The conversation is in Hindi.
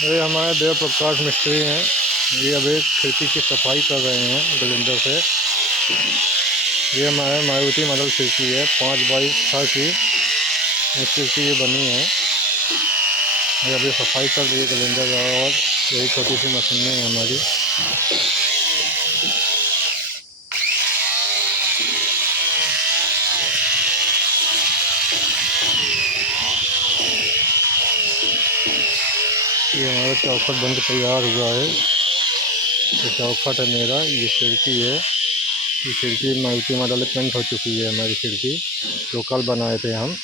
ये हमारे देव प्रकाश मिस्त्री हैं। ये अभी खिड़की की सफाई कर रहे हैं ग्राइंडर से। ये हमारे मारुति मॉडल खिड़की है, 5x6 की ये खिड़की ये बनी है। ये अभी सफाई कर रही है ग्राइंडर, और यही छोटी सी मशीनें हैं हमारी। ये हमारा चौखट बन के तैयार हुआ है। ये चौखट है मेरा, ये खिड़की है। ये खिड़की मारुति मॉडल पेंट हो चुकी है हमारी खिड़की, जो कल बनाए थे हम।